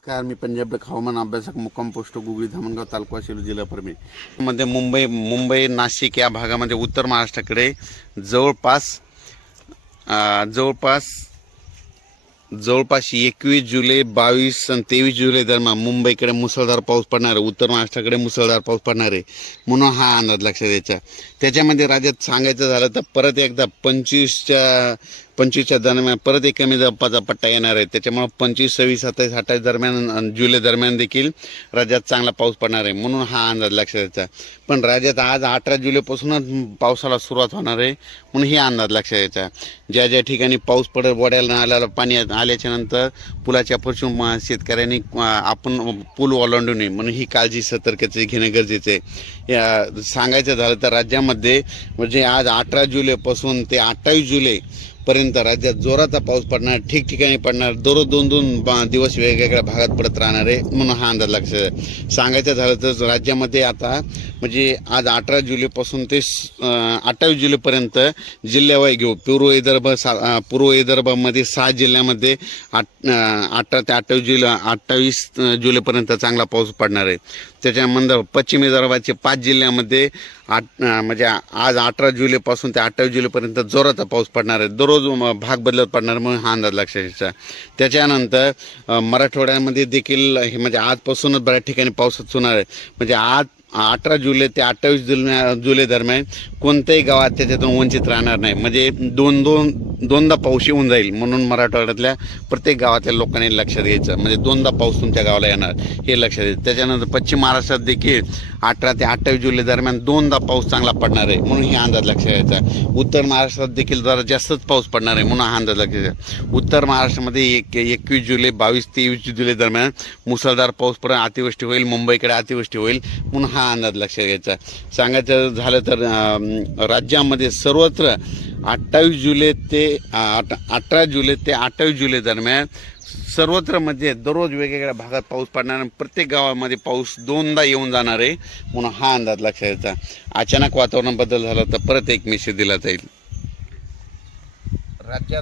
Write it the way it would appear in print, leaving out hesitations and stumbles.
नमस्कार, मी पंजाब हवामान अभ्यासक मुक्काम पोस्ट गुगळी धामणगाव तालुका सेलू जिल्हा परभणी मध्ये मुंबई नाशिक या भागामध्ये उत्तर महाराष्ट्राकडे जवळपास 21 जुलै 22 आणि 23 जुलै दरम्यान मुंबईकडे मुसळधार पाऊस पडणार आहे, उत्तर महाराष्ट्राकडे मुसळधार पाऊस पडणार आहे म्हणून हा अंदाज लक्षात द्यायचा. त्याच्यामध्ये राज्यात सांगायचं झालं तर परत एकदा 25च्या दरम्यान परत एक कमी दाबाचा पट्टा येणार आहे. त्याच्यामुळे 25, 26, 27, 28 दरम्यान जुलै दरम्यान देखील राज्यात चांगला पाऊस पडणार आहे म्हणून हा अंदाज लक्षात द्यायचा. पण राज्यात आज 18 जुलैपासूनच पावसाला सुरुवात होणार आहे म्हणून ही अंदाज लक्षात द्यायचा. ज्या ज्या ठिकाणी पाऊस पडत वड्याला नाल्याला पाणी आल्याच्या नंतर पुलाच्या फरशून शेतकऱ्यांनी आपण पूल ओलांडू नये म्हणून ही काळजी सतर्कता घेणे गरजेचे आहे. सांगायचं झालं तर राज्यामध्ये म्हणजे आज 18 जुलैपासून ते 28 जुलै पर्यंत राज्यात जोराचा पाऊस पडणार, ठिकठिकाणी पडणार, दररोज 2-2 दिवस वेगवेगळ्या भागात पडत राहणार आहे म्हणून हा अंदाज लक्षात. सांगायचं झालं तर राज्यामध्ये आता म्हणजे आज 18 जुलैपासून ते 28 जुलैपर्यंत जिल्ह्यावाई घेऊ पूर्व विदर्भामध्ये 6 जिल्ह्यामध्ये 18 ते 28 जुलैपर्यंत चांगला पाऊस पडणार आहे. त्याच्यानंतर पश्चिम विदर्भाचे 5 जिल्ह्यामध्ये म्हणजे आज 18 जुलैपासून ते 28 जुलैपर्यंत जोराचा पाऊस पडणार आहे, दररोज भाग बदलत पडणार म्हणून हा अंदाज लक्षात घ्यायचा. त्याच्यानंतर मराठवाड्यामध्ये देखील हे म्हणजे आजपासूनच बऱ्याच ठिकाणी पावसात होणार आहे. म्हणजे आज 18 जुलै ते 28 जुलै दरम्यान कोणत्याही गावात त्याच्यातून वंचित राहणार नाही. म्हणजे दोनदा पाऊस येऊन जाईल म्हणून मराठवाड्यातल्या प्रत्येक गावातल्या लोकांनी लक्षात घ्यायचं. म्हणजे दोनदा पाऊस तुमच्या गावाला येणार हे लक्षात घ्यायचं. त्याच्यानंतर पश्चिम महाराष्ट्रात देखील 18 ते 28 जुलै दरम्यान दोनदा पाऊस चांगला पडणार आहे म्हणून हे अंदाज लक्षात घ्यायचा. उत्तर महाराष्ट्रात देखील जरा जास्तच पाऊस पडणार आहे म्हणून हा अंदाज लक्षात घ्यायचा. उत्तर महाराष्ट्रामध्ये 21 जुलै 22-23 जुलै दरम्यान मुसळधार पाऊस पडेल, अतिवृष्टी होईल, मुंबईकडे अतिवृष्टी होईल म्हणून हा अंदाज लक्षात घ्यायचा. सांगायचं झालं तर राज्यामध्ये सर्वत्र 18 जुलै ते 28 जुलै दरम्यान सर्वत्र म्हणजे दररोज वेगवेगळ्या भागात पाऊस पडणार, प्रत्येक गावामध्ये पाऊस दोनदा येऊन जाणार आहे म्हणून हा अंदाज लक्षात घ्यायचा. अचानक वातावरण बदल झाला तर परत एक मेसेज दिला जाईल. राज्यात